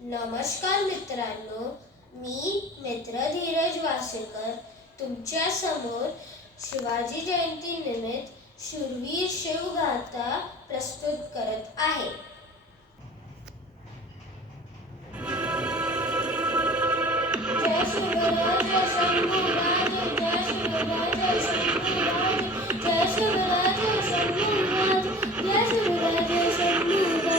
नमस्कार मित्रांनो, मी मित्र धीरज वासेकर तुमच्या समोर शिवाजी जयंती निमित्त शूरवीर शिवगाथा प्रस्तुत करत आहे. जय शिवराय जय शंभूराज, जय शिवराय जय शंभूराज, जय शिवराय जय शंभूराज, जय शिवराय जय शंभूराज.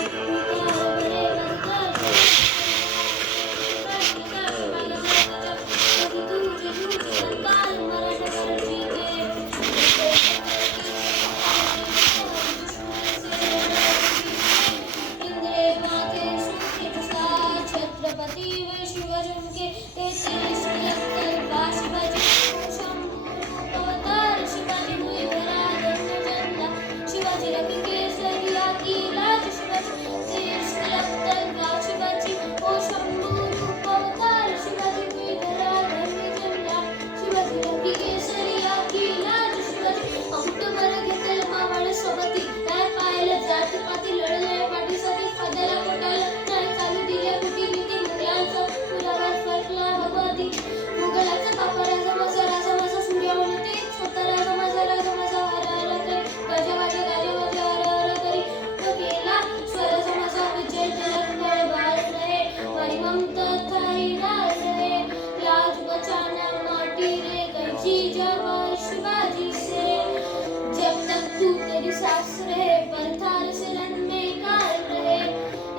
सास रहे पर थार सिरन में काल रहे,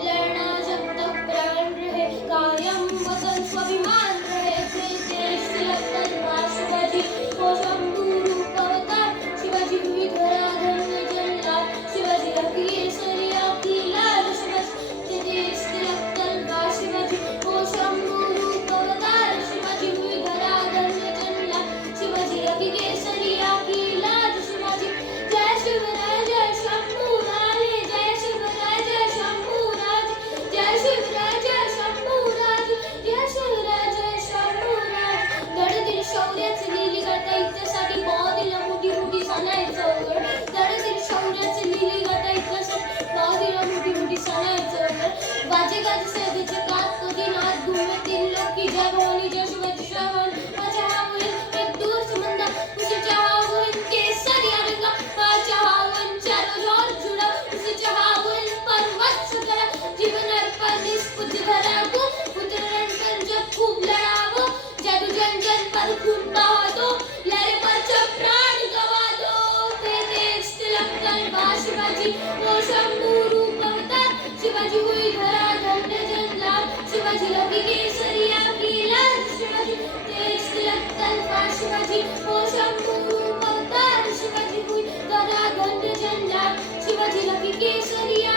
लड़ना जब तक प्राण रहे, कायम वतन स्वाभिमान रहे. देश तिलक तलवार शिवाजी ओ शंभू रूप अवतार, शिवाजी हुई धरा धन्य जन्नत, शिवाजी रखी केसरिया की लाल. शिवाजी देश तिलक तलवार शिवाजी ओ शंभू रूप अवतार, शिवाजी हुई धरा धन्य जन्नत, शिवाजी रखी केसरिया की लाल. शिवाजी जय शिवराय शिवाजी ओ शंभू रूप अवतार, शिवाजी हुई धरा धन्य जन्नत, शिवाजी रखी केसरिया की लाल. शिवाजी तेज तिलक तलवार शिवाजी ओ शंभू रूप अवतार, शिवाजी हुई धरा धन्य जन्नत, शिवाजी रखी केसरिया